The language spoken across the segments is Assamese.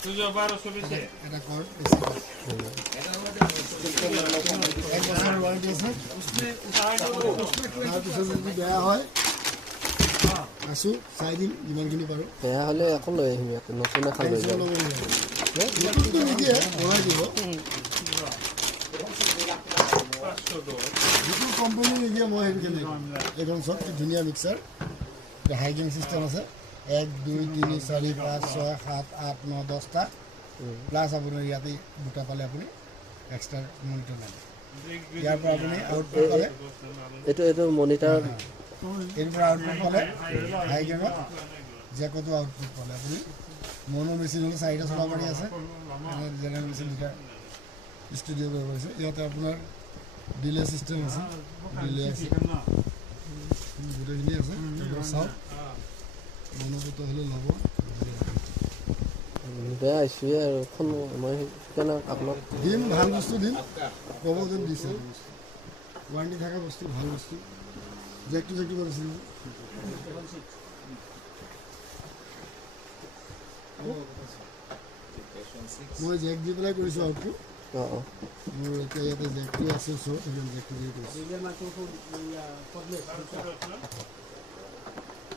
এটা কৰ এক বছৰেৰ ওয়াৰেন্টি আছে তাৰপিছত যদি বেয়া হয় আছো চাই দিম যিমানখিনি পাৰোঁ বেয়া হ'লে আকৌ লৈ আহিম ইয়াতে নতুন এখন লৈ যাম নতুনটো নিদিয়ে বনাই দিব যিটো কোম্পানী নিদিয়ে মই সেইখিনি এইখন চব কি ধুনীয়া মিক্সাৰ হাইকিং চিষ্টেম আছে 1 2 3 4 5 6 7 8 9 10টা প্লাছ আপোনাৰ ইয়াতে দুটা পালে আপুনি এক্সট্ৰা মনিটৰ লাগে ইয়াৰ পৰা আপুনি আউটপুট পালে এইটো মনিটৰ এৰ পৰা আউটপুট পালে হাইকিঙত জেকতো আউটপুট পালে আপুনি মনো মেচিন হলে চাৰিটা চলাব পাৰি আছে জেনেৰেল মেচিন দুটা ষ্টুডিঅ' ব্যৱহাৰ কৰিছে ইয়াতে আপোনাৰ ডিলে চিষ্টেম আছে ডিলে আছে গোটেইখিনি আছে এবাৰ চাওক মনোভূত হ'লে ল'ব বেয়া আহিছোৱে আৰু এখন মই সেইকাৰণে আপোনাক দিম ভাল বস্তু দিম ক'ব যেন দিছে ৱাৰেণ্টি থকা বস্তু ভাল বস্তু জেকটো কৰিছিল মই জেক দি পেলাই কৰিছোঁ আউটটো মোৰ এতিয়া ইয়াতে জেকটো আছে চ' সেইকাৰণে জেকটো দি কৰিছোঁ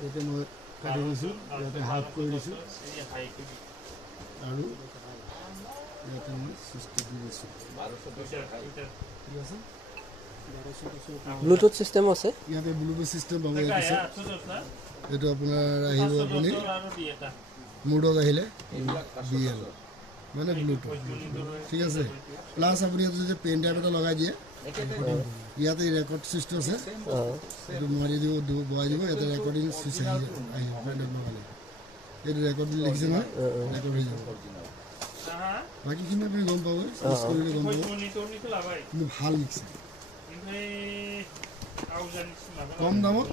ইয়াতে মই কাটি দিছোঁ ইয়াতে হাফ কৰি দিছোঁ আৰু ইয়াতে মই চিষ্টেম দি দিছোঁ ঠিক আছে ব্লুটুথ চিষ্টেম আছে ইয়াতে ব্লুটুথ চিষ্টেম পাব ইয়াতে এইটো আপোনাৰ আহিব আপুনি মুডত আহিলে BL মানে ব্লুটুথ ঠিক আছে প্লাছ আপুনি ইয়াতে যদি পেন ড্ৰাইভ এটা লগাই দিয়ে ইয়াতে ৰেকৰ্ড চিষ্টেম আছে এইটো মাৰি দিব বহাই দিব ইয়াতে ৰেকৰ্ডিং চুইচ আহিব পেন ড্ৰাইভ লগালে এইটো ৰেকৰ্ড বুলি লিখিছে নহয় ৰেকৰ্ড হৈ যাব বাকীখিনি আপুনি গম পাব চুইচ কৰিলে গম পাব কিন্তু ভাল মিক্সাৰ কম দামত